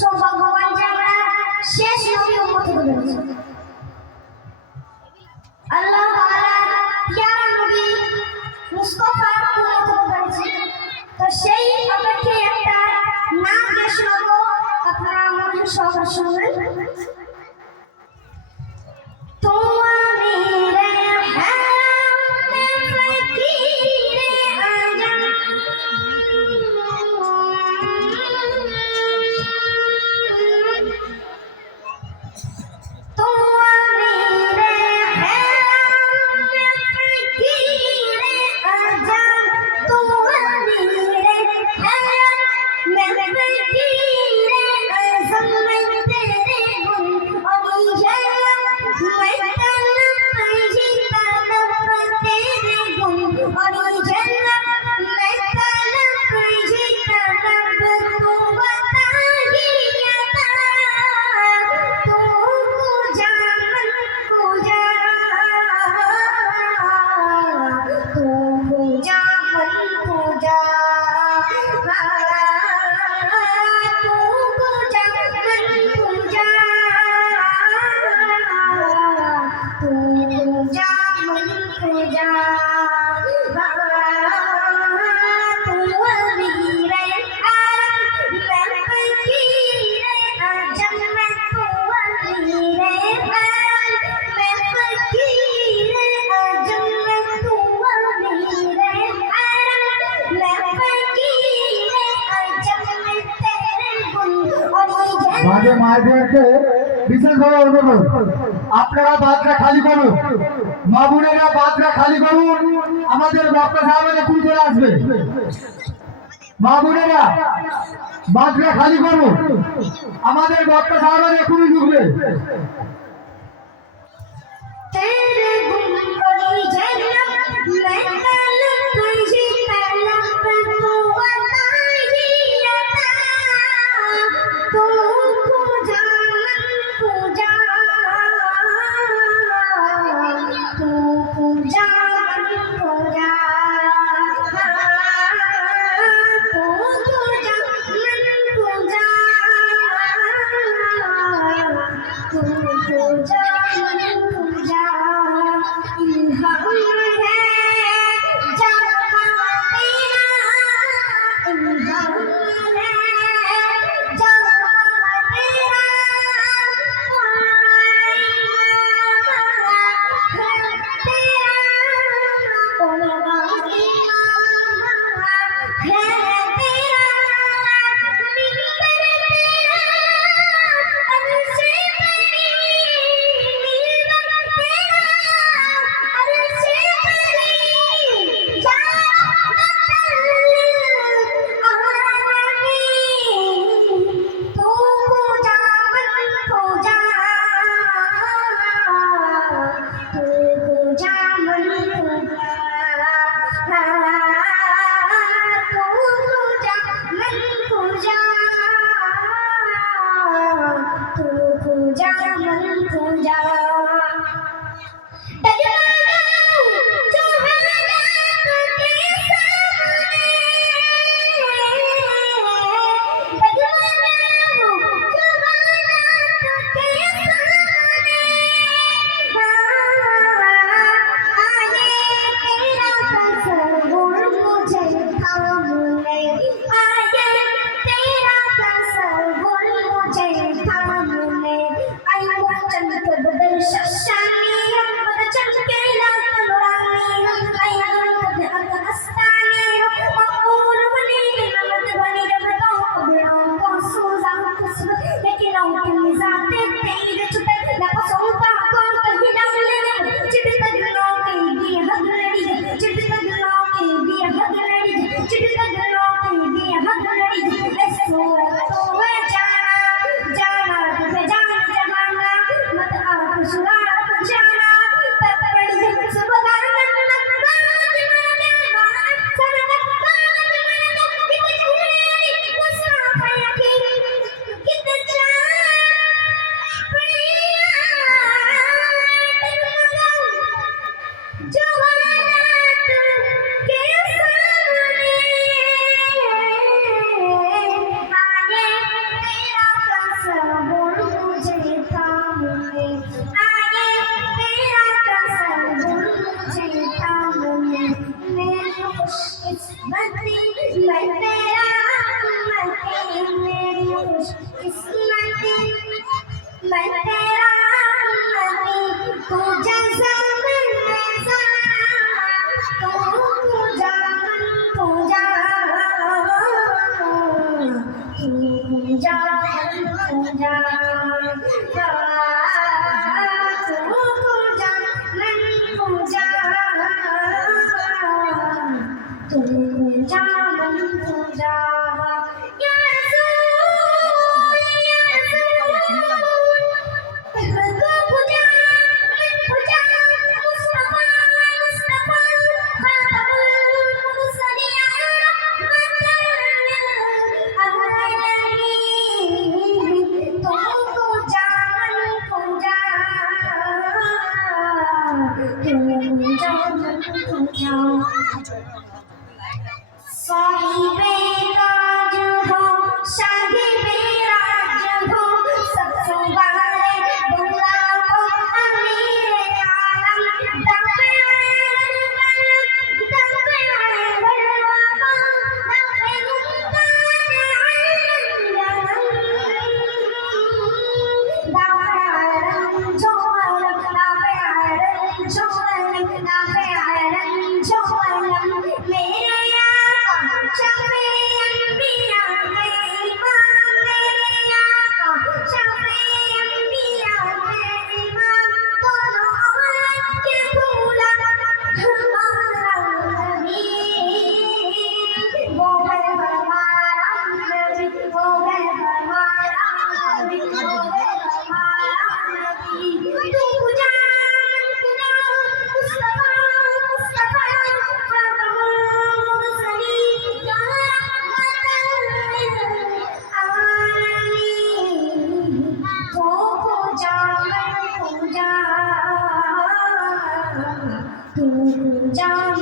সৌভাগ্যবান যে আমরা শেষ নবী উম্মত হতে পেরেছি। আল্লাহ তাআলা প্যারা নবী মুস্তাফার উম্মত হতে পেরেছি। তো সেই অপেক্ষায় একটা নাম দিয়ে শোনাবো, আপনারা মনোযোগ সহকারে শুনবেন। মাঝে মায়েদেরকে বিশেষভাবে অনুরোধ, আপনারা বাদরা খালি করুন, মা বোনেরা বাদরা খালি করুন। আমাদের বক্তা সাহেবের এখন চলে আসবে। মা বোনেরা বাদরা খালি করুন, আমাদের বক্তা সাহেবের এখনই ঢুকবে। मैं तेरा उम्मती मेरी खुशकिस्मती मैं तेरा उम्मती तू जज़ा में रज़ा तू जा तू जा तू जा तू जा साहिबे ताज हो शाहिबे राज हो सबसे वाले बुला को अमीर आलम दफे जा